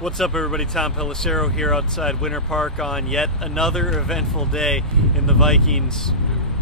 What's up, everybody? Tom Pelissero here outside Winter Park on yet another eventful day in the Vikings'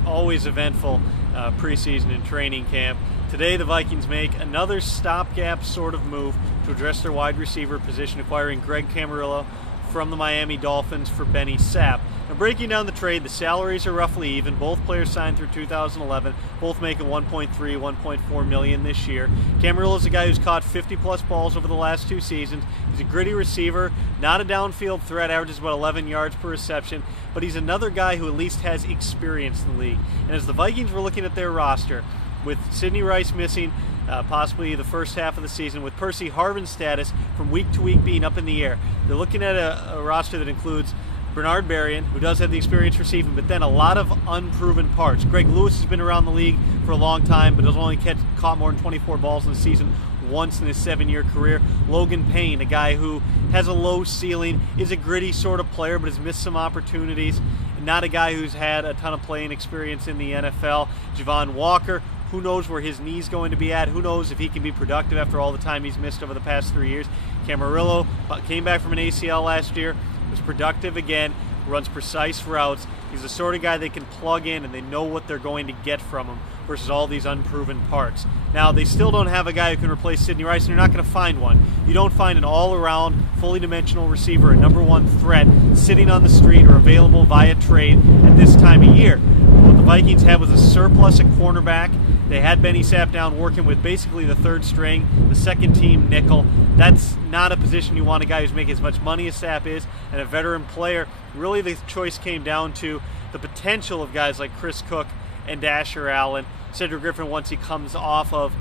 always eventful preseason and training camp. Today the Vikings make another stopgap sort of move to address their wide receiver position, acquiring Camarillo from the Miami Dolphins for Benny Sapp. Now, breaking down the trade, the salaries are roughly even. Both players signed through 2011, both making $1.3, $1.4 million this year. Camarillo is a guy who's caught 50-plus balls over the last two seasons. He's a gritty receiver, not a downfield threat, averages about 11 yards per reception, but he's another guy who at least has experience in the league. And as the Vikings were looking at their roster, with Sidney Rice missing possibly the first half of the season, with Percy Harvin's status from week to week being up in the air, they're looking at a roster that includes Bernard Berrien, who does have the experience receiving, but then a lot of unproven parts. Greg Lewis has been around the league for a long time, but has only caught more than 24 balls in the season once in his 7-year career. Logan Payne, a guy who has a low ceiling, is a gritty sort of player, but has missed some opportunities. Not a guy who's had a ton of playing experience in the NFL. Javon Walker, who knows where his knee's going to be at? Who knows if he can be productive after all the time he's missed over the past 3 years? Camarillo came back from an ACL last year, was productive again, runs precise routes. He's the sort of guy they can plug in and they know what they're going to get from him versus all these unproven parts. Now, they still don't have a guy who can replace Sidney Rice, and you're not going to find one. You don't find an all-around, fully dimensional receiver, a number one threat, sitting on the street or available via trade at this time of year. What the Vikings had was a surplus at cornerback. They had Benny Sapp down working with basically the third string, the second team nickel. That's not a position you want a guy who's making as much money as Sapp is, and a veteran player. Really, the choice came down to the potential of guys like Chris Cook and Dasher Allen. Cedric Griffin, once he comes off of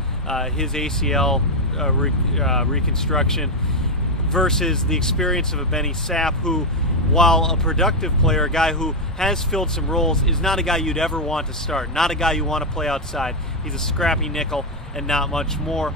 his ACL reconstruction, versus the experience of a Benny Sapp, who, while a productive player, a guy who has filled some roles, is not a guy you'd ever want to start, not a guy you want to play outside. He's a scrappy nickel and not much more.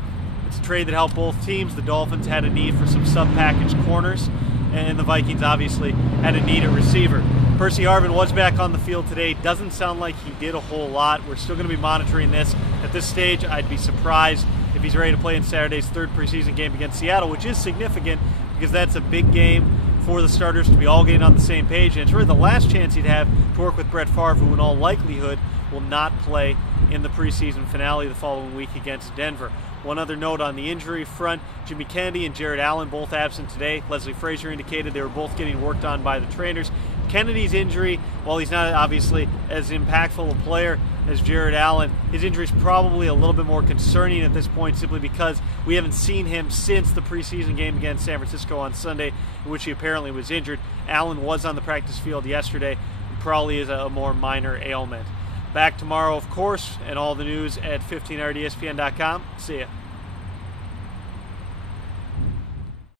It's a trade that helped both teams. The Dolphins had a need for some sub-package corners, and the Vikings obviously had a need at receiver. Percy Harvin was back on the field today. Doesn't sound like he did a whole lot. We're still going to be monitoring this. At this stage, I'd be surprised if he's ready to play in Saturday's third preseason game against Seattle, which is significant because that's a big game for the starters to be all getting on the same page, and it's really the last chance he'd have to work with Brett Favre, who in all likelihood will not play in the preseason finale the following week against Denver. One other note on the injury front, Jimmy Kennedy and Jared Allen both absent today. Leslie Frazier indicated they were both getting worked on by the trainers. Kennedy's injury, while he's not obviously as impactful a player as Jared Allen, his injury is probably a little bit more concerning at this point, simply because we haven't seen him since the preseason game against San Francisco on Sunday, in which he apparently was injured. Allen was on the practice field yesterday and probably is a more minor ailment. Back tomorrow, of course, and all the news at 15rdsPN.com. See ya.